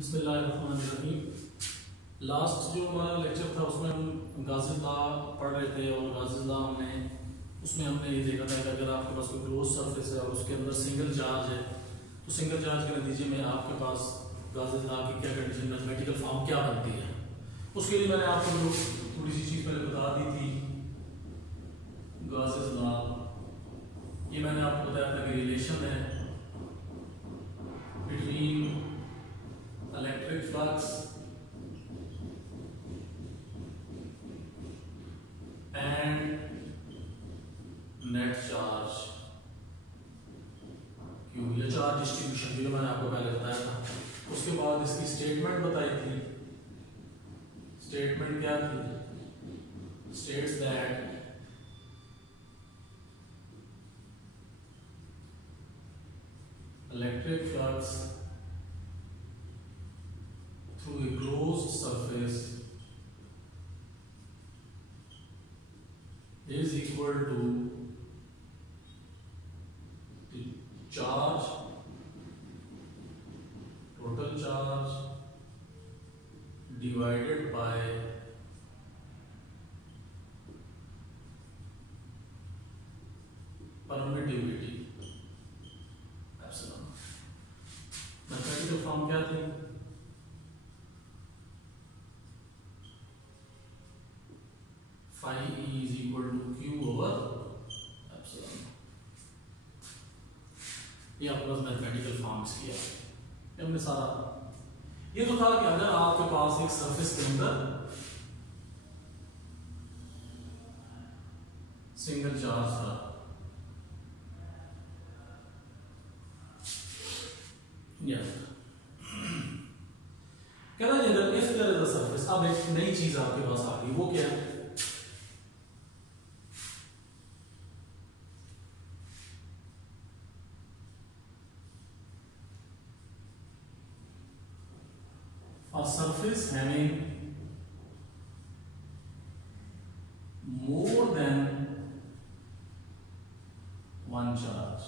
बिस्मिल्लाहिर्रहमानिर्रहीम। लास्ट जो हमारा लेक्चर था उसमें हम गाज़ी लॉ पढ़ रहे थे और गाज़ी लॉ उसमें हमने ये देखा था कि अगर आपके पास कोई क्लोज सरफेस है और उसके अंदर सिंगल चार्ज है तो सिंगल चार्ज के नतीजे में आपके पास गाज़ी लॉ की क्या कंडीशन, मैथमेटिकल फॉर्म क्या बनती है। उसके लिए मैंने आपको थोड़ी सी चीज़ पहले बता दी थी। गाज़ी लॉ ये मैंने आपको बताया था कि रिलेशन है between electric flux and net charge Q, ये चार्ज डिस्ट्रीब्यूशन जो मैंने आपको पहले बताया था। उसके बाद इसकी स्टेटमेंट बताई थी। स्टेटमेंट क्या थी? States that electric flux through a closed surface is equal to the charge, total charge divided by permittivity epsilon। Mathematical form क्या थी? Phi E is equal to Q over epsilon। ये आपके पास mathematical forms किया है हमने सारा। ये तो था कि अगर आपके पास एक सरफेस के अंदर सिंगल चार्ज था, कहना अगर if there is a surface, अब एक नई चीज आपके पास आ गई, वो क्या है? A surface having more than one charge,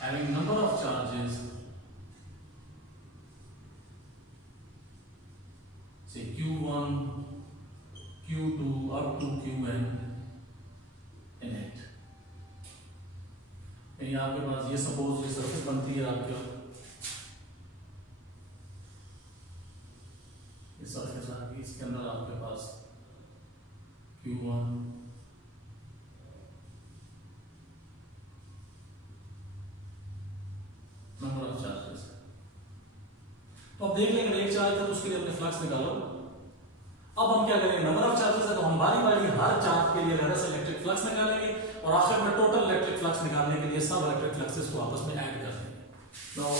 having number of charges say Q1, Q2 up to Qn in it। यानी आपके पास ये सपोज ये सरफेस बनती है आपके, ये सरफेस आ गई, इसके अंदर आपके पास Q1 नंबर ऑफ चार्जेस। तो अब देख लेंगे एक चार्ज है तो उसके लिए अपने फ्लक्स निकालो। अब हम क्या करेंगे, नंबर ऑफ चार्जेस है तो हम बारी बारी हर चार्ज के लिए अलग से इलेक्ट्रिक फ्लक्स निकालेंगे और आखिर में टोटल इलेक्ट्रिक फ्लक्स निकालने के लिए सब इलेक्ट्रिक फ्लक्सेस को आपस में ऐड कर देंगे। Now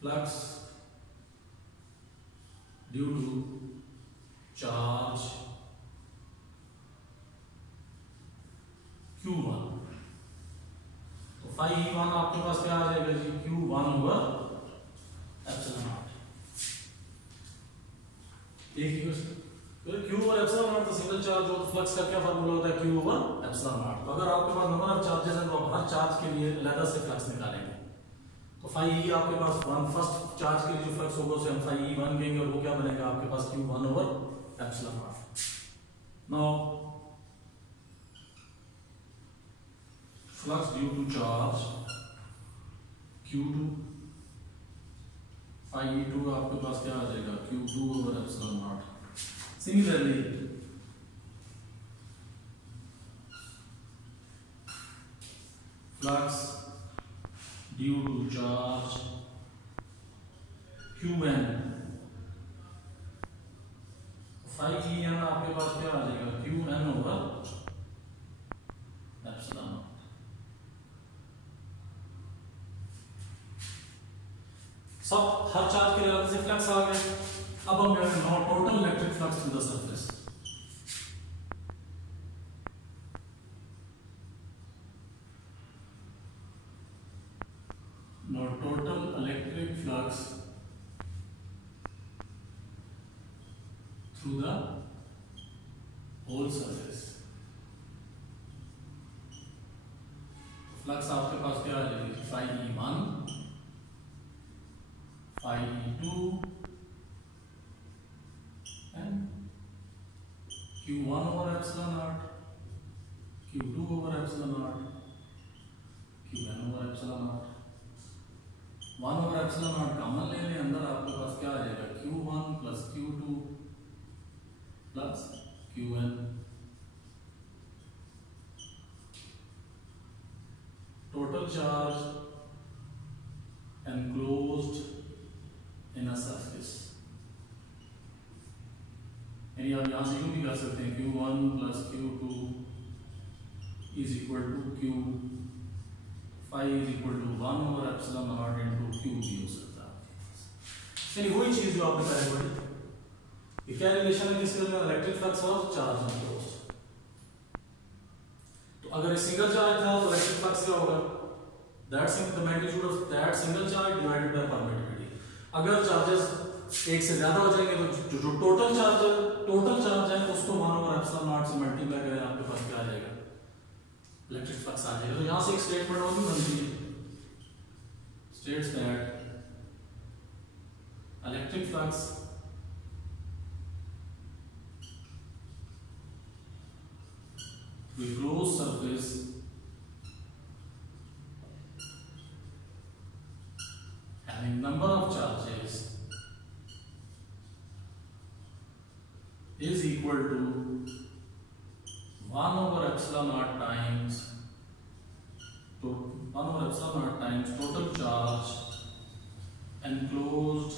flux due to charge Q1, तो फाई E1 आपके पास क्या आ जाएगा जी? Q1 over epsilon not. एक ही Q ओवर एप्सिलॉन नॉट तो सिंगल चार्ज जो फ्लक्स का क्या फार्मूला होता है? Q over epsilon not. तो अगर आपके पास नंबर ऑफ चार्जेस हैं तो आप हर चार्ज के लिए अलग से फ्लक्स निकालेंगे। तो फाई E आपके पास फर्स्ट चार्ज के लिए जो फ्लक्स होगा उसे हम फाई E1 कहेंगे और वो क्या बनेगा आपके पास? Q1 over epsilon naught. Now flux due to charge Q2, phi E2 आपके पास क्या आ जाएगा? Q2 over epsilon naught. Similarly flux due to charge Qn, phi En आपके पास क्या आ जाएगा? Qn over epsilon naught. सब हर चार्ज के लिए अलग से फ्लक्स आ गए। अब हम करेंगे total electric flux through the surface. Now total electric flux through the whole surface। Flux आपके पास क्या आ जाएगी, phi E1 phi E2 and Q1 over epsilon naught, Q2 over epsilon naught, Qn over epsilon naught. 1 over epsilon naught common ले लें, अंदर आपके पास क्या आ जाएगा, Q1 plus Q2 plus Qn. Total charge enclosed in a surface. यानी आप यहाँ से यूँ भी कर सकते हैं, Q1 plus Q2 is equal to Q, phi is equal to 1 over epsilon naught into Q भी हो सकता है। यानी वही चीज़ जो आपने पहले पढ़ी, क्या रिलेशन है किसके लिए, इलेक्ट्रिक फ्लक्स और चार्ज एनक्लोज्ड। तो अगर एक सिंगल चार्ज था तो इलेक्ट्रिक फ्लक्स क्या होगा, the magnitude of that single charge divided by permittivity. अगर चार्जेस एक से ज्यादा हो जाएंगे तो जो टोटल चार्ज है उसको 1 ओवर एप्सिलॉन नॉट से मल्टीप्लाई करें, आपके पास क्या आ जाएगा, इलेक्ट्रिक फ्लक्स आ जाएगा। तो यहां से एक स्टेटमेंट और भी बनती है, states that electric flux through a closed surface having number of charges is equal to 1 over epsilon naught times total charge enclosed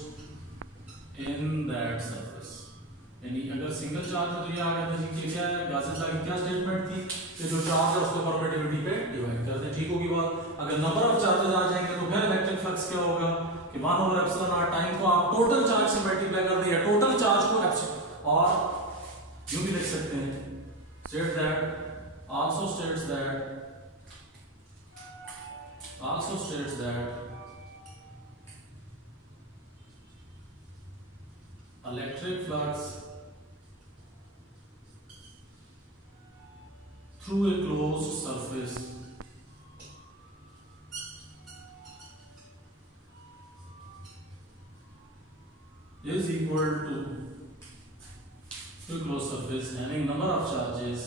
in that surface. यानी अगर सिंगल चार्ज में तो ये आ गया था कि क्या है, गासेस की क्या स्टेटमेंट थी कि जो चार्ज है उसको परमिटिविटी पे डिवाइड करते हैं, ठीक होगी बात। अगर नंबर ऑफ चार्जेस आ जाएंगे तो फिर इलेक्ट्रिक फ्लक्स क्या होगा कि 1 ओवर एप्सिलॉन नॉट टाइम को आप टोटल चार्ज से मल्टीप्लाई कर दिया, टोटल चार्ज को और यूं भी लिख सकते हैं, state that also states that electric flux through a closed surface is equal to closed surface having number of charges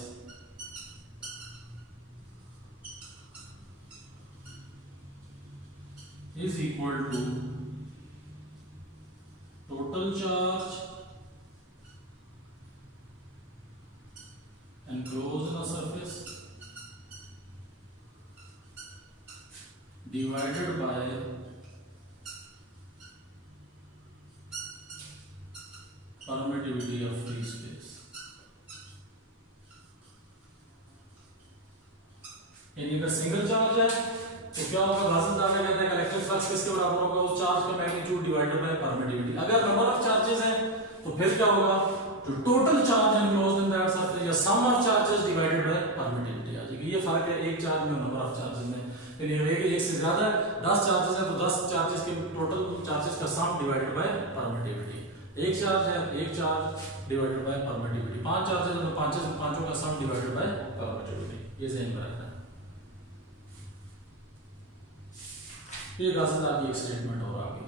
is equal to total charge enclosed in a surface divided by permittivity of free space. यानी अगर single charge है तो क्या होगा, Gaussian law में कहते हैं electric flux किसके बराबर होगा, उस चार्ज का मैग्नीट्यूड डिवाइडेड बाय परमिटिविटी। अगर नंबर ऑफ चार्जेस हैं तो फिर क्या होगा, जो total charge enclosed in that surface या sum of charges divided by permittivity आ जाएगी। ये फर्क है एक चार्ज में नंबर ऑफ चार्जेस में, यानी एक से ज्यादा 10 चार्जेस है तो 10 चार्जेस के टोटल चार्जेस का सम डिवाइडेड बाय परमिटिविटी। एक चार्ज है, एक charge divided by permittivity. 5 charges है तो पांचों का सम डिवाइडेड बाय परमिटिविटी। ये ध्यान में रखना है। ये गाउसियन लॉ की एक स्टेटमेंट और आ गई।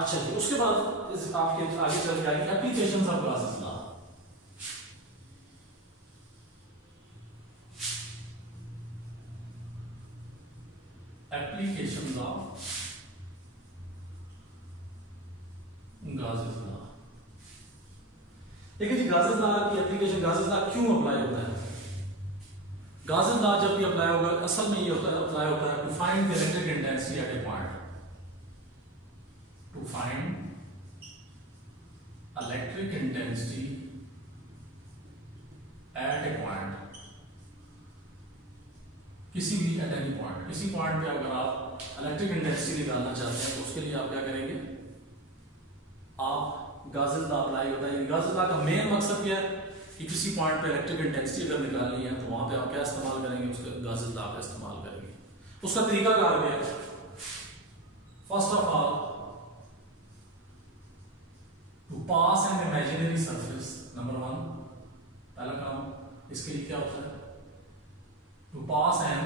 अच्छा जी, उसके बाद इस आपके आगे चल जाएंगे applications of Gaussian law. Applications of Gaussian law. देखिए जी, गाउसियन लॉ की एप्लीकेशन, गाउसियन लॉ क्यों अप्लाई होता है? गाउसियन लॉ जब भी अप्लाई होगा असल में ये होता है, अप्लाई होता है to find the electric intensity at a point, to find electric intensity at a point, किसी भी एट एनी पॉइंट, किसी पॉइंट पे अगर आप इलेक्ट्रिक इंटेंसिटी निकालना चाहते हैं तो उसके लिए आप क्या करेंगे, आप गाउसियन लॉ अप्लाई होता है। गाउसियन लॉ का मेन मकसद क्या है कि किसी पॉइंट पे इलेक्ट्रिक इंटेंसिटी अगर निकालनी है तो वहां पे आप क्या इस्तेमाल करेंगे, उसका गाउसियन लॉ का इस्तेमाल करेंगे। उसका तरीका क्या है? First of all, to pass an imaginary surface, number 1 पहला काम इसके लिए क्या होता है, to pass an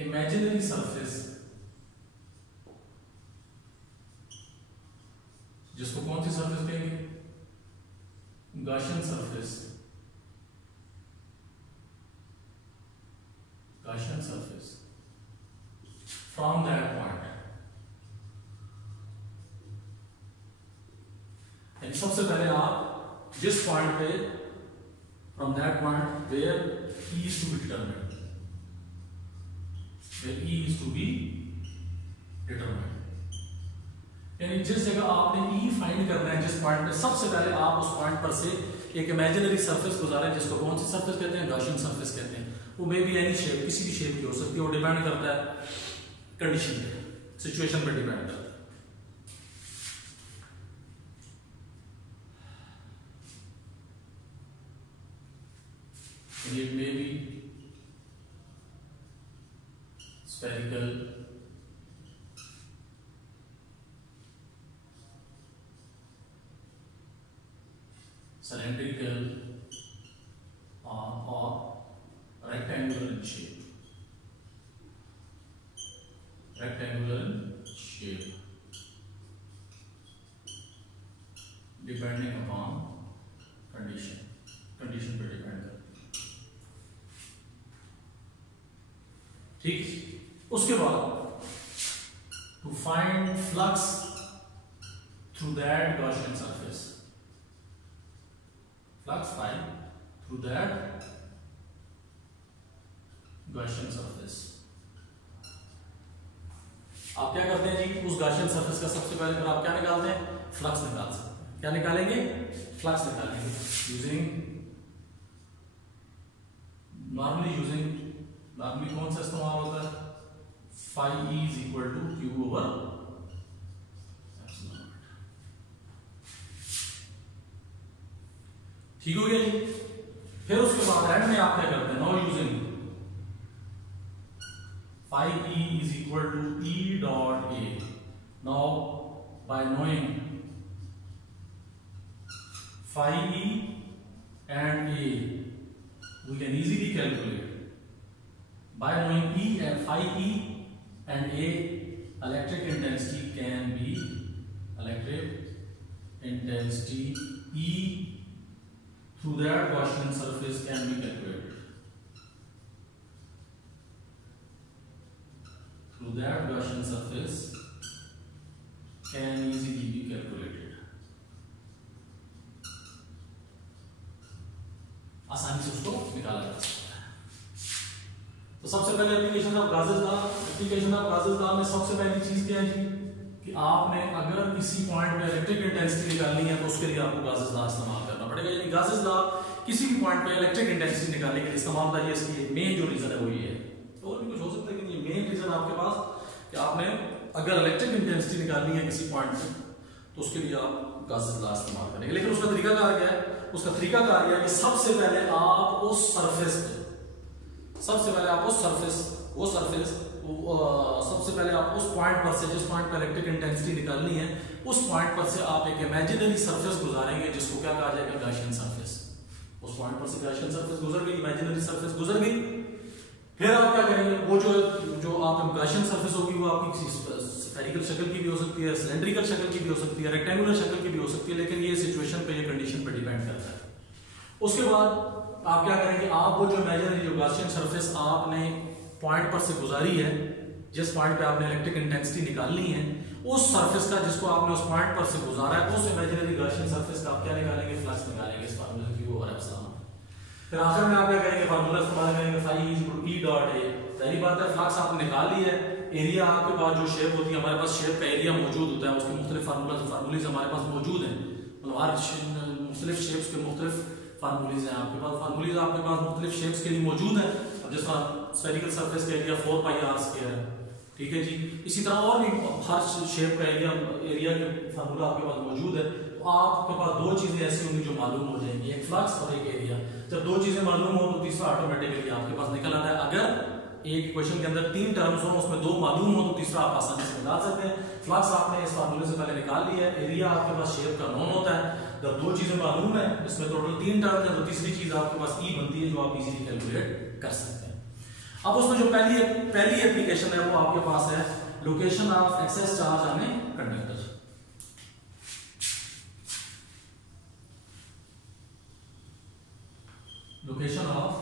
imaginary surface जिसको कौन सी सरफेस कहेंगे? Gaussian surface. Gaussian surface from that point, यानी सबसे पहले आप जिस पॉइंट पे, from that point where E is to be determined, where E is to be determined, यानी जिस जगह आपने E फाइंड करना है, जिस पॉइंट पे, सबसे पहले आप उस पॉइंट पर से एक इमेजिनरी सरफेस गुजारें जिसको कौन सी सरफेस कहते हैं? गॉसियन सरफेस कहते हैं। वो मे बी एनी शेप, किसी भी शेप की हो सकती है, वो डिपेंड करता है कंडीशन पे, सिचुएशन पे डिपेंड करता है। It may be spherical, cylindrical, or rectangular in shape. Rectangular in shape, depending upon condition. Condition पे डिपेंड करता है। ठीक, उसके बाद to find flux through that Gaussian surface, flux find through that Gaussian surface. आप क्या करते हैं जी? उस गॉसियन सरफेस का सबसे पहले फिर आप क्या निकालते हैं? फ्लक्स निकाल सकते हैं। क्या निकालेंगे? फ्लक्स निकालेंगे यूजिंग नॉर्मली कौन सा इस्तेमाल होता है? phi E is equal to Q over epsilon naught। ठीक हो गया जी। फिर उसके बाद एंड में आप क्या करते हैं? Now using phi E is equal to E dot A। now by knowing phi E and A, we can easily calculate, by knowing E and phi E and A, electric intensity can be, electric intensity E through that Gaussian surface can be calculated. Through that Gaussian surface can easily be calculated. आसानी से उसको निकाला जा सकता है। तो सबसे पहले application of Gauss's law, application of Gauss's law में सबसे पहली चीज क्या है जी? कि आपने अगर किसी पॉइंट पे इलेक्ट्रिक इंटेंसिटी निकालनी है तो उसके लिए आपको गासेस लॉ इस्तेमाल करना पड़ेगा। यानी गासेस लॉ किसी भी पॉइंट पे इलेक्ट्रिक इंटेंसिटी निकालने के लिए इस्तेमाल होता है। इसकी मेन जो रीजन है वो ये है, और भी कुछ हो सकता है लेकिन ये मेन रीजन आपके पास कि आपने अगर इलेक्ट्रिक इंटेंसिटी निकालनी है किसी पॉइंट पे तो उसके लिए आप गासेस लॉ इस्तेमाल करेंगे। लेकिन उसका तरीका क्या है? उसका तरीका कार्य है कि सबसे पहले आप उस सरफेस पे, सबसे पहले आप उस सरफेस, वो सरफेस सबसे पहले आप उस पॉइंट पर से, जिस पॉइंट पर इलेक्ट्रिक इंटेंसिटी निकालनी है, उस पॉइंट पर से आप एक इमेजिनरी सरफेस गुजारेंगे जिसको क्या कहा जाएगा? Gaussian surface. उस पॉइंट पर से गॉसियन सरफेस गुजर गई, इमेजिनरी सरफेस गुजर गई। फिर आप क्या करेंगे? वो जो आप गॉसियन सरफेस होगी वो आपकी स्फेरिकल शक्ल की भी हो सकती है, सिलेंड्रिकल शक्ल की भी हो सकती है, रेक्टेंगुलर शक्ल की भी हो सकती है, लेकिन ये सिचुएशन पे, ये कंडीशन पे डिपेंड करता है। उसके बाद आप क्या करेंगे? आप वो जो इमेजिनरी जो गॉसियन सरफेस आपने पॉइंट पर से गुजारी है, जिस पॉइंट पे आपने इलेक्ट्रिक इंटेंसिटी निकालनी है, उस सरफेस का जिसको आपने उस पॉइंट पर से गुजारा है, उस इमेजिनरी गॉसियन सरफेस का आप क्या निकालेंगे? फ्लक्स निकालेंगे इस फार्मूला Q over एप्सिलॉन। फिर आखिर में आप क्या करेंगे? फार्मूला इस्तेमाल करेंगे phi is equal to E dot A। पहली बात है फ्लक्स आपने निकाल ली है, एरिया आपके पास जो शेप होती है, हमारे पास शेप का एरिया मौजूद होता है, उसके मुख्तलिफ फार्मूलेज हमारे पास मौजूद हैं। मतलब हर मुख्तलिफ शेप्स के मुख्तलिफ फार्मूलेज हैं आपके पास, फार्मूलेज आपके पास मुख्तलिफ शेप्स के लिए मौजूद हैं। जिस तरह स्फेरिकल सरफेस का एरिया 4 पाई r स्क्वायर है, ठीक है जी। इसी तरह और भी हर शेप का एरिया के फार्मूला आपके पास मौजूद है। तो आपके पास दो चीजें ऐसी होंगी जो मालूम हो जाएंगी, एक फ्लक्स और एक एरिया। जब दो चीजें मालूम हो तो तीसरा ऑटोमेटिकली आपके पास निकल आता है। अगर एक क्वेश्चन के अंदर 3 टर्म्स हो, उसमें 2 मालूम हो तो तीसरा आप आसानी से निकाल सकते हैं। फ्लक्स आपने इस फार्मूले से पहले निकाल लिया है, एरिया आपके पास शेप का नॉन होता है। जब दो चीजें मालूम है, इसमें टोटल 3 टर्म्स है, तो तीसरी चीज आपके पास E बनती है जो आप इजीली कैलकुलेट कर सकते हैं। अब उसमें जो पहली एप्लीकेशन है वो आपके पास है location of excess charge on a conductor. Location of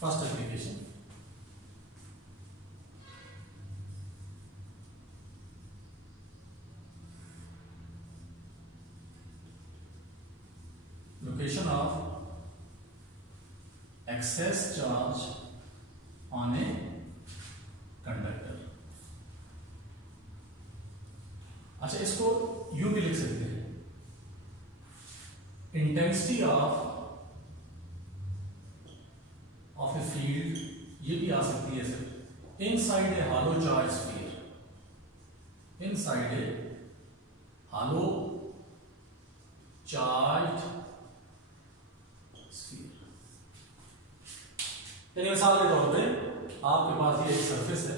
first application, location of excess charge on a conductor. अच्छा, इसको यूं भी लिख सकते हैं, इंटेंसिटी ऑफ ए फील्ड, ये भी आ सकती है सिर्फ inside a hollow charge sphere, inside a hollow charge sphere. यानी मिसाल के तौर पे आपके पास ये एक सरफेस है,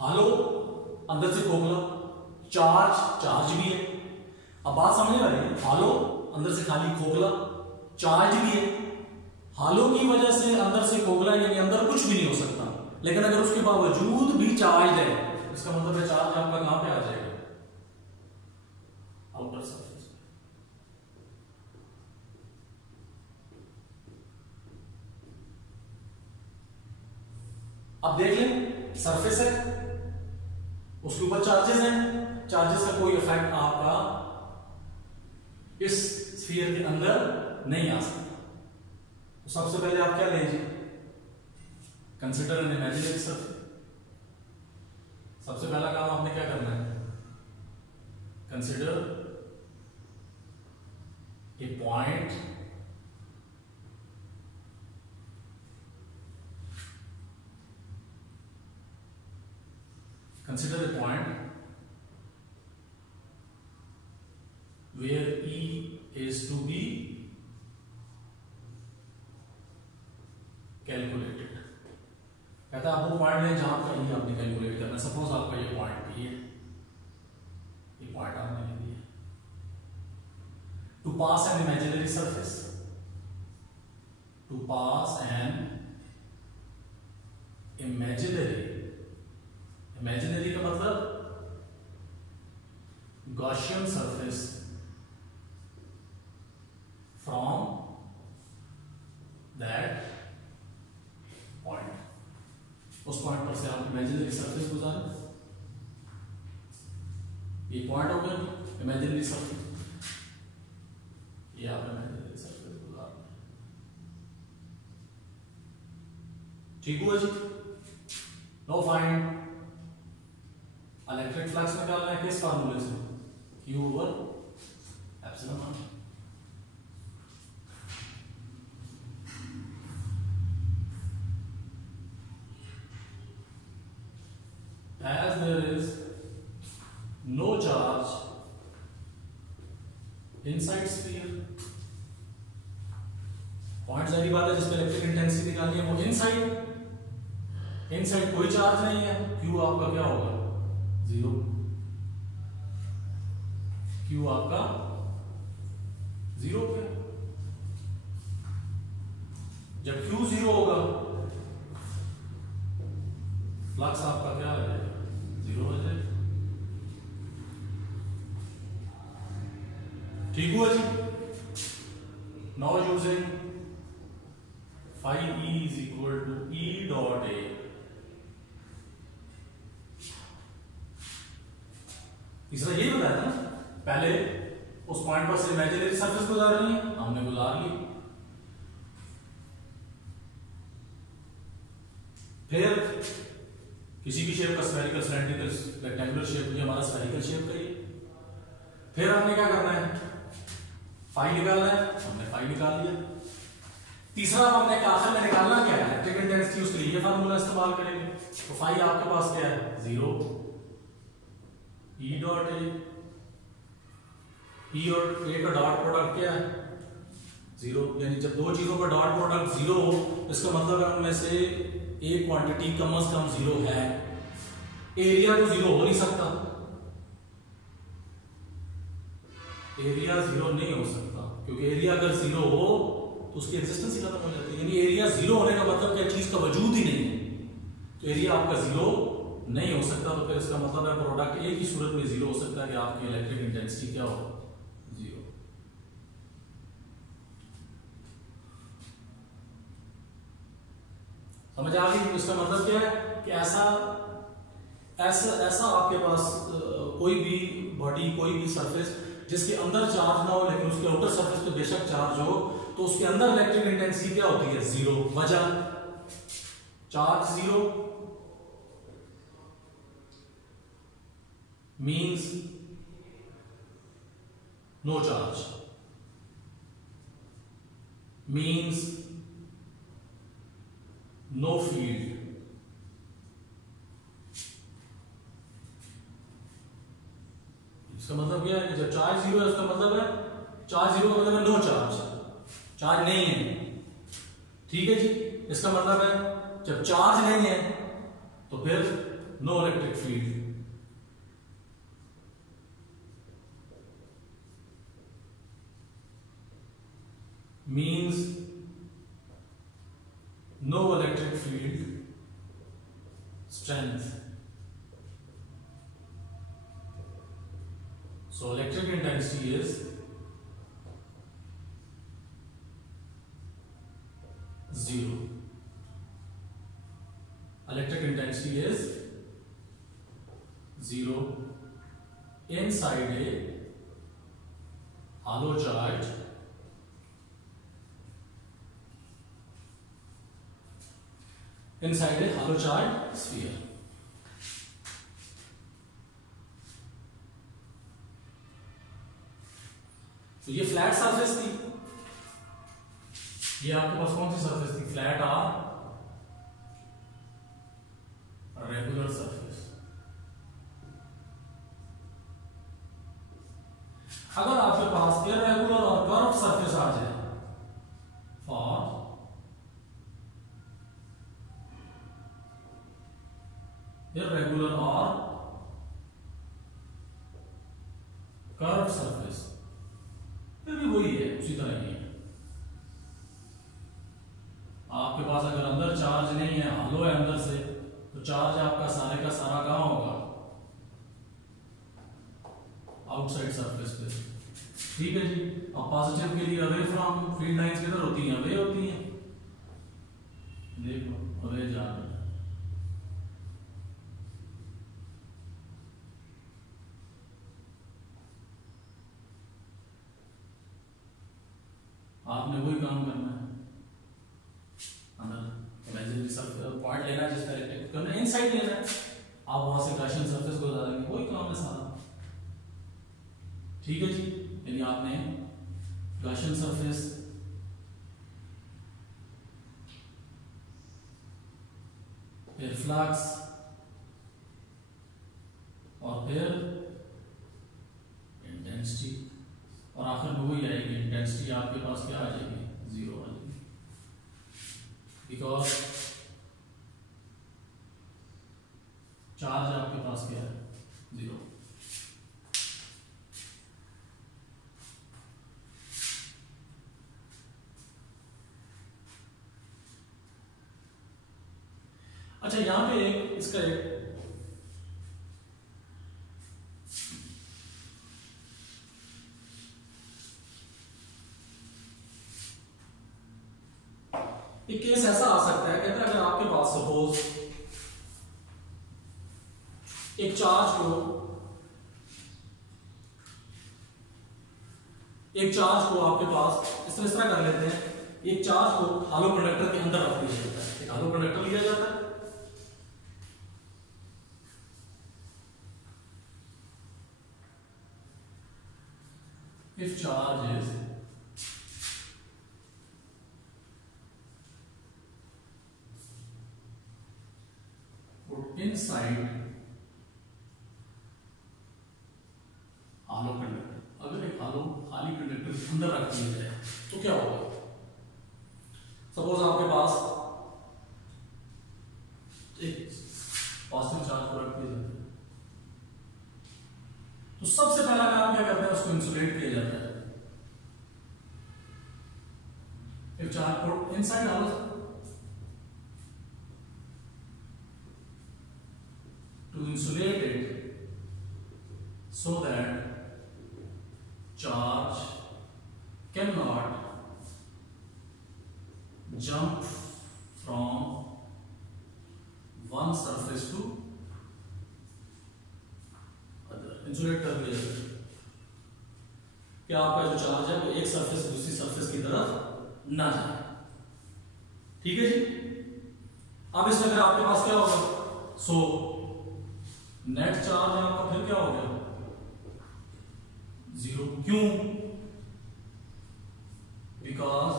हॉलो अंदर से खोखला, चार्ज भी है। अब बात समझने वाली है, हॉलो अंदर से खाली खोखला, चार्ज भी है। हॉलो की वजह से अंदर से खोखला यानी अंदर कुछ भी नहीं हो सकता, लेकिन अगर उसके बावजूद भी चार्ज है, इसका मतलब है चार्ज आपका कहां पे आ जाएगा, आउटर सरफेस। अब देख लें, सरफेस है, उसके ऊपर चार्जेस हैं, चार्जेस का कोई इफेक्ट आपका इस स्फीयर के अंदर नहीं आ सकता। तो सबसे पहले आप क्या लीजिए, कंसीडर एन इमेजिनरी सरफेस। सबसे पहला काम आपने क्या करना है, consider a point where E is to be calculated. कहता है आप वो पॉइंट लें जहां का E आपने कैलकुलेट करना। सपोज आपका ये पॉइंट P है, ये पॉइंट आपने ले लिया। To pass an imaginary surface, to pass an imaginary का मतलब Gaussian surface from that point, उस पॉइंट पर से आप इमेजिनरी सरफेस गुजारें। ये पॉइंट हो गया इमेजिनरी सरफेस, ये आप इमेजिनरी सरफेस गुजार, ठीक हुआ जी। नो फाइंड इलेक्ट्रिक फ्लक्स निकालना है किस फार्मूले से, Q over epsilon not. As there is no charge inside sphere, point सारी बात है जिसमें इलेक्ट्रिक इंटेंसिटी निकालनी है वो इनसाइड कोई चार्ज नहीं है, Q आपका क्या होगा, जीरो। Q आपका जीरो पे, जब Q जीरो होगा फ्लक्स आपका क्या हो जाएगा, जीरो हो जाएगा। ठीक हुआ जी। Now using phi E is equal to E dot A, तीसरा यही बताया था ना, पहले उस पॉइंट पर से इमेजिनरी सरफेस गुजारनी है, हमने गुजार ली। फिर किसी भी शेप का स्फेरिकल, सिलेंड्रिकल, रेक्टेंगुलर शेप, ये हमारा स्फेरिकल शेप का ही। फिर हमने क्या करना है, फाई निकालना है, हमने फाई निकाल लिया। तीसरा हमने आखिर में निकालना क्या है, इलेक्ट्रिक इंटेंसिटी, उसके लिए ये फार्मूला इस्तेमाल करेंगे। तो फाई आपके पास क्या है, zero. E dot A, E और A का डॉट प्रोडक्ट क्या है, जीरो। यानी जब दो चीजों का डॉट प्रोडक्ट जीरो हो, इसका मतलब है उनमें से एक क्वांटिटी कम से कम जीरो है। एरिया तो जीरो हो नहीं सकता, एरिया जीरो नहीं हो सकता, क्योंकि एरिया अगर जीरो हो तो उसकी एग्जिस्टेंस ही खत्म हो जाती है। यानी एरिया जीरो होने का मतलब क्या, चीज का वजूद ही नहीं है, तो एरिया आपका जीरो नहीं हो सकता। तो फिर इसका मतलब है प्रोडक्ट एक ही सूरत में जीरो हो सकता है कि आपकी इलेक्ट्रिक इंटेंसिटी क्या हो, जीरो। समझ आ गई? इसका मतलब क्या है कि ऐसा ऐसा ऐसा आपके पास कोई भी बॉडी, कोई भी सरफेस जिसके अंदर चार्ज ना हो लेकिन उसके आउटर सरफेस पे बेशक चार्ज हो, तो उसके अंदर इलेक्ट्रिक इंटेंसिटी क्या होती है, जीरो। वजह, charge zero means no charge, means no field. इसका मतलब क्या है कि जब चार्ज जीरो है उसका मतलब है, चार्ज जीरो का मतलब है नो चार्ज, चार्ज नहीं है। ठीक है जी, इसका मतलब है जब चार्ज नहीं है तो फिर no electric field. Means no electric field strength. So electric intensity is zero. Electric intensity is zero inside a hollow charged sphere. तो ये फ्लैट सरफेस थी, ये आपके पास कौन सी सरफेस थी, फ्लैट आर रेगुलर सरफेस। अगर आपके पास इररेगुलर और कर्व सरफेस आ जाए, फॉर इररेगुलर और कर्व सरफेस, फिर भी वही है, उसी तरह ही है। आपके पास अगर अंदर चार्ज नहीं है, हॉलो है अंदर से, तो चार्ज आपका सारे का सारा कहां होगा, आउटसाइड सरफेस पे। ठीक है जी। अब पॉजिटिव के लिए अवे फ्रॉम फील्ड लाइंस किधर होती हैं, अवे होती हैं। देखो अवे जा रहे हैं, आपने वही काम करना है, अंदर इमेजिनरी सरफेस पॉइंट लेना है जिसका इलेक्ट्रिक करना है, इनसाइड लेना है, आप वहां से गॉसियन सरफेस को बता देंगे, वही काम है सारा। ठीक है जी। यानी आपने गॉसियन सरफेस, फिर फ्लक्स और फिर इंटेंसिटी, और आखिर में वही आएगी इंटेंसिटी आपके पास क्या आ जाएगी, जीरो आ जाएगी, बिकॉज चार्ज आपके पास क्या है, जीरो। अच्छा, यहां पे इसका एक केस ऐसा आ सकता है, कहते हैं अगर आपके पास सपोज एक चार्ज को आपके पास इस तरह कर लेते हैं, एक चार्ज को हॉलो कंडक्टर के अंदर रख दिया जाता है, एक हॉलो कंडक्टर लिया जाता है, if charge is put inside hollow conductor, अगर एक खाली कंडक्टर के अंदर रख दिया जाए तो क्या होगा। सपोज आपके पास एक पॉजिटिव चार्ज को रख दिया जाए, तो सबसे पहला काम क्या करते हैं, उसको को इंसुलेट किया जाता है। If charge put inside also to insulate it so that charge cannot jump from one surface to other, insulate कर दिया जाता है कि आपका जो चार्ज है वो एक सरफेस से दूसरी सरफेस की तरफ ना जाए। ठीक है जी। अब इसमें फिर आपके पास क्या होगा, सो नेट चार्ज है आपका फिर क्या हो गया, जीरो। क्यों? Because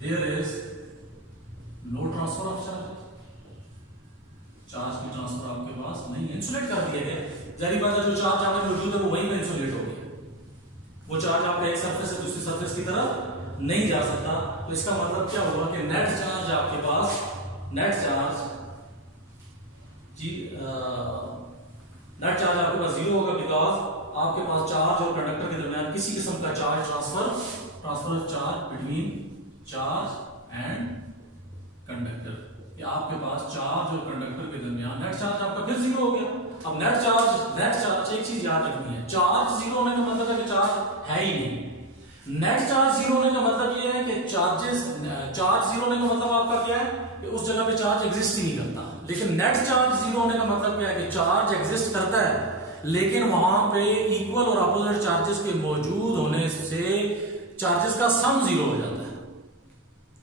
there is no transfer of charge, charge की ट्रांसफर आपके पास नहीं, इंसुलेट कर दिया गया। जाहिर बात है जो चार्ज यहाँ पे मौजूद है वो वहीं पे इंसुलेट हो गया, वो चार्ज आपका एक सरफेस से दूसरी सरफेस की तरफ नहीं जा सकता। तो इसका मतलब क्या होगा कि नेट चार्ज आपके पास, नेट चार्ज आपके पास जीरो होगा, बिकॉज आपके पास चार्ज और कंडक्टर के दरमियान किसी किस्म का charge transfer of charge between charge and conductor, या आपके पास चार्ज और कंडक्टर के दरमियान नेट चार्ज आपका फिर जीरो हो गया। अब नेट चार्ज एक चीज याद रखनी है, चार्ज जीरो होने का मतलब है कि चार्ज है ही नहीं। नेट चार्ज जीरो होने का मतलब यह है कि चार्ज जीरो होने का मतलब आपका क्या है कि उस जगह पे चार्ज एग्जिस्ट ही नहीं करता। लेकिन नेट चार्ज जीरो होने का मतलब क्या है कि चार्ज एग्जिस्ट करता है लेकिन वहां पे इक्वल और अपोजिट चार्जेस के मौजूद होने से चार्जेस का सम जीरो हो जाता है।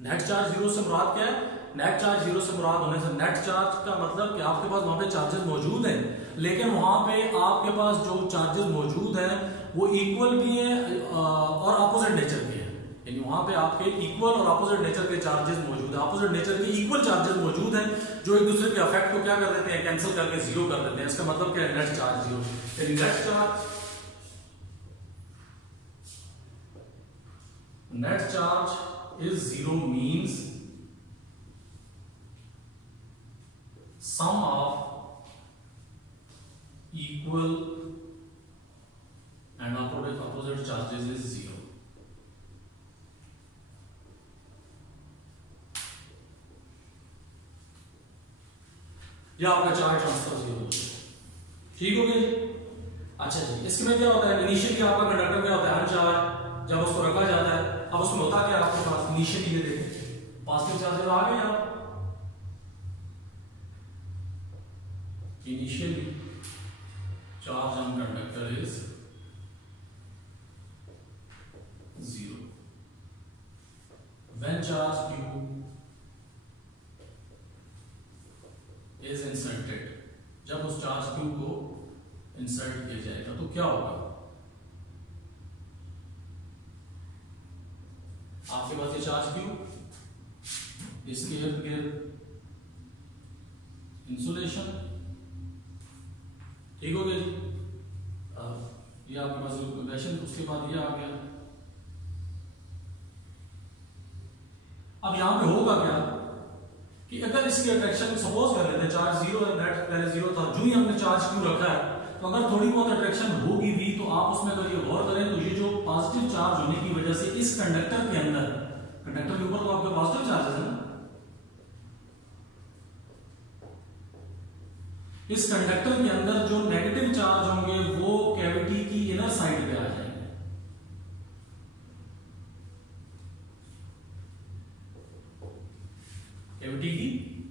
नेट चार्ज जीरो से मुराद क्या है, नेट चार्ज जीरो से मुराद होने से नेट चार्ज का मतलब कि आपके पास वहां पे चार्जेस मौजूद हैं लेकिन वहां पे आपके पास जो चार्जेस मौजूद हैं वो इक्वल भी है और अपोजिट नेचर के हैं, यानी वहां पे आपके इक्वल और अपोजिट नेचर के चार्जेस मौजूद है, अपोजिट नेचर के इक्वल चार्जेस मौजूद हैं जो एक दूसरे के इफेक्ट को क्या कर देते हैं, कैंसिल करके जीरो कर देते हैं। इसका मतलब क्या है, net charge zero. Net charge is zero means sum of equal and opposite charges is zero। या आपका चार्ज ट्रांसफर जीरो। ठीक हो गया जी। अच्छा जी, इसमें क्या होता है, इनिशियली आपका कंडक्टर क्या होता है, अनचार्ज, जब उसको रखा जाता है। अब उसमें होता क्या है आपके पास, इनिशियली ये देखें पॉजिटिव चार्जेस आ गए आप, initially charge on conductor is zero when charge q is inserted, जब उस चार्ज q को इंसर्ट किया जाएगा तो क्या होगा, आपके पास ये चार्ज q, इसके इर्द गिर्द इंसुलेशन। ठीक हो गया जी। ये आपके पास क्वेश्चन, उसके बाद ये आ गया। अब यहां पे होगा क्या कि अगर इसके अट्रैक्शन सपोज कर लेते हैं चार्ज जीरो है, नेट पहले जीरो था, जो ही हमने चार्ज क्यों रखा है तो अगर थोड़ी बहुत अट्रैक्शन होगी भी तो आप उसमें अगर ये गौर करें तो ये जो पॉजिटिव चार्ज होने की वजह से इस कंडक्टर के अंदर, कंडक्टर के ऊपर तो आपके पॉजिटिव चार्ज है ना, इस कंडक्टर के अंदर जो नेगेटिव चार्ज होंगे वो कैविटी की इनर साइड पे आ जाएंगे। कैविटी की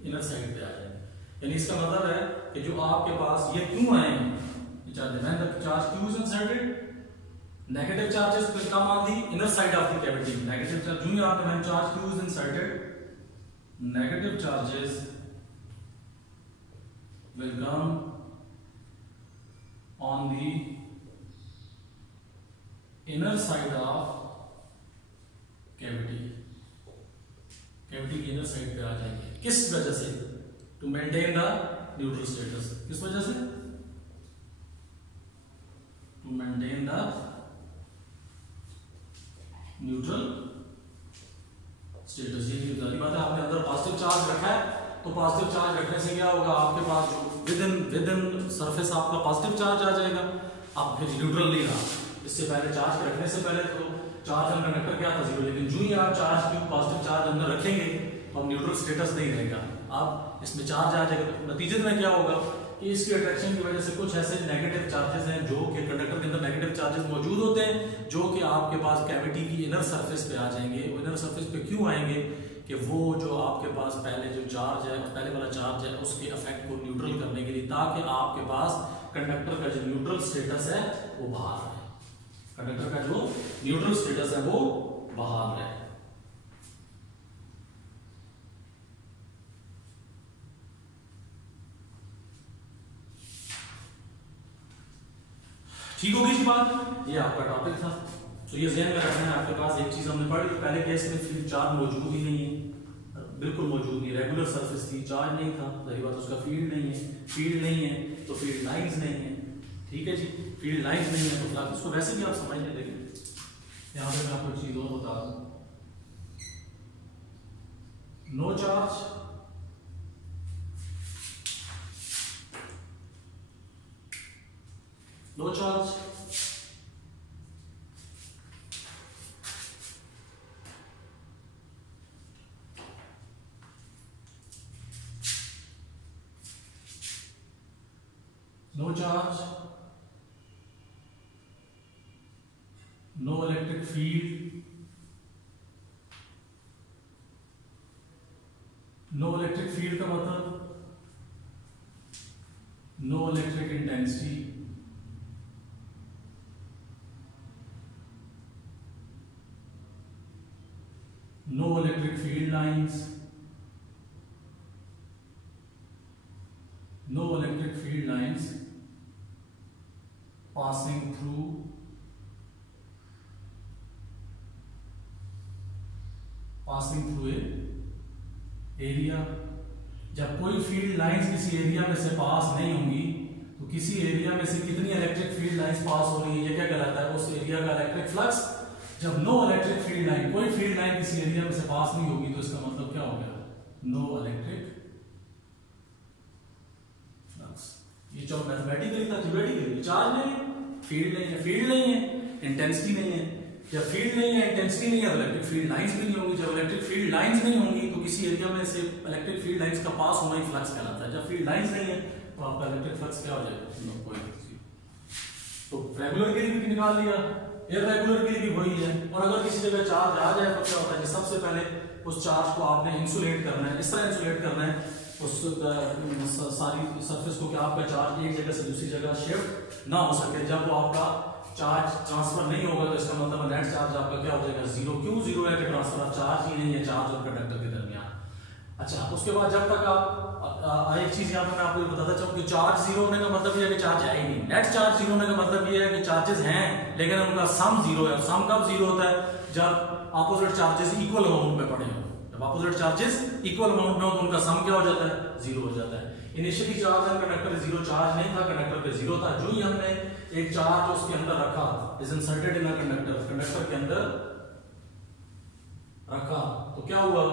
इनर साइड पे आ जाएंगे, यानी इसका मतलब है कि जो आपके पास ये क्यों आएंगे charge Q is inserted, negative charges will come on the inner side of the cavity. Negative charge जो आपके when charge Q is inserted, negative charges will come on the inner side of cavity, cavity की inner side पे आ जाएंगे। किस वजह से, to maintain the neutral status, किस वजह से, to maintain the neutral status. ये जारी बात है, आपने अंदर पॉजिटिव चार्ज रखा है तो पॉजिटिव चार्ज रखने से क्या होगा, आपके पास जो विद इन सरफेस आपका पॉजिटिव चार्ज आ जाएगा, अब फिर न्यूट्रल नहीं रहा, इससे पहले चार्ज रखने से पहले तो चार्ज ऑन कंडक्टर क्या था 0, लेकिन जो ही आप चार्ज क्यू पॉजिटिव चार्ज अंदर रखेंगे तो अब न्यूट्रल स्टेटस नहीं रहेगा, अब इसमें चार्ज आ जाएगा। तो नतीजे में क्या होगा कि इसकी अट्रैक्शन की वजह से कुछ ऐसे नेगेटिव चार्जेस हैं जो कि कंडक्टर के अंदर नेगेटिव चार्जेस मौजूद होते हैं, जो कि आपके पास कैविटी की इनर सरफेस पे आ जाएंगे। वो इनर सरफेस पे क्यों आएंगे कि वो जो आपके पास पहले जो चार्ज है, पहले वाला चार्ज है, उसके इफेक्ट को न्यूट्रल करने के लिए, ताकि आपके पास कंडक्टर का जो न्यूट्रल स्टेटस है वो बाहर है, कंडक्टर का जो न्यूट्रल स्टेटस है वो बाहर है। ठीक होगी जी बात, ये आपका टॉपिक था। तो ये ध्यान में रखना है आपके पास एक चीज हमने पढ़ी, पहले केस में फील्ड चार्ज मौजूद ही नहीं है, बिल्कुल मौजूद नहीं, रेगुलर सरफेस थी, चार्ज नहीं था, सही बात, उसका फील्ड नहीं है, फील्ड नहीं है तो फील्ड लाइंस नहीं है, ठीक है जी, फील्ड लाइंस नहीं है तो फ्लक्स, उसको वैसे भी आप समझ लें। देखिए यहाँ पे मैं आपको एक चीज और बता दूं, no charge, no charge, no charge, no electric field, no electric field का मतलब no electric intensity, no electric field lines, no electric field lines passing through a area। जब कोई फील्ड लाइंस किसी एरिया में से पास नहीं होंगी तो किसी एरिया में से कितनी इलेक्ट्रिक फील्ड लाइंस पास हो रही है, ये क्या कहलाता है, उस एरिया का इलेक्ट्रिक फ्लक्स। जब नो इलेक्ट्रिक फील्ड लाइन, कोई फील्ड लाइन किसी एरिया में से पास नहीं होगी तो इसका मतलब क्या हो गया, नो इलेक्ट्रिक फ्लक्स। ये जो मैथमेटिकली था, थ्योरेटिकली, चार्ज नहीं है, फील्ड नहीं है, फील्ड नहीं है, इंटेंसिटी नहीं है। जब फील्ड नहीं है, इंटेंसिटी नहीं है, इलेक्ट्रिक फील्ड लाइंस भी नहीं होंगी। जब इलेक्ट्रिक फील्ड लाइंस नहीं होंगी तो किसी एरिया में से इलेक्ट्रिक फील्ड लाइंस का पास होना ही फ्लक्स कहलाता है। जब फील्ड लाइंस नहीं है तो आपका इलेक्ट्रिक फ्लक्स क्या हो जाएगा, कोई। तो रेगुलर के लिए भी निकाल लिया, इर्रेगुलर के लिए भी वही है। और अगर किसी जगह चार्ज आ जाए तो क्या होता है, सबसे पहले उस चार्ज को आपने इंसुलेट करना है, इस तरह इंसुलेट करना है उस सारी सरफेस को कि आपका चार्ज एक जगह से दूसरी जगह शिफ्ट ना हो सके। जब वो आपका चार्ज ट्रांसफर नहीं होगा तो इसका मतलब नेट चार्ज आपका क्या हो जाएगा, जीरो। क्यों जीरो है कि ट्रांसफर ऑफ चार्ज ही नहीं है चार्ज और कंडक्टर के दरमियान। अच्छा, उसके बाद जब तक आप एक चीज यहाँ पर मैं आपको बताता चाहूँ कि चार्ज जीरो होने का मतलब ये है कि चार्ज है ही नहीं। नेट चार्ज जीरो होने का मतलब ये है कि चार्जेस हैं लेकिन उनका सम जीरो है। सम कब जीरो होता है, जब अपोजिट चार्जेस इक्वल अमाउंट में पड़े हो। जब अपोजिट चार्जेस इक्वल अमाउंट में हो तो उनका सम क्या हो जाता है, जीरो हो जाता है। इनिशियली चार्ज है कंडक्टर जीरो, चार्ज नहीं था, कंडक्टर पे जीरो था। जो ही हमने एक चार्ज उसके अंदर रखा, is inserted in a conductor, conductor के अंदर रखा, तो क्या हुआ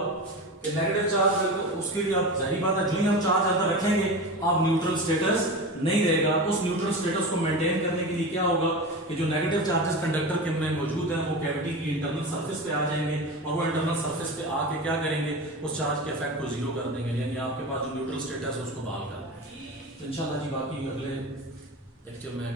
कि नेगेटिव चार्ज, उसके लिए अब जाहिर बात है जो ही हम चार्ज अंदर रखेंगे अब न्यूट्रल स्टेटस नहीं रहेगा। उस न्यूट्रल स्टेटस को मेंटेन करने के लिए क्या होगा कि जो नेगेटिव चार्जेस कंडक्टर के में मौजूद हैं वो कैविटी की इंटरनल सरफेस पे आ जाएंगे और वो इंटरनल सरफेस पे आके क्या करेंगे, उस चार्ज के इफेक्ट को जीरो कर देंगे, यानी आपके पास जो न्यूट्रल स्टेटस है उसको बहाल कर देंगे। तो इंशाल्लाह जी बाकी अगले लेक्चर में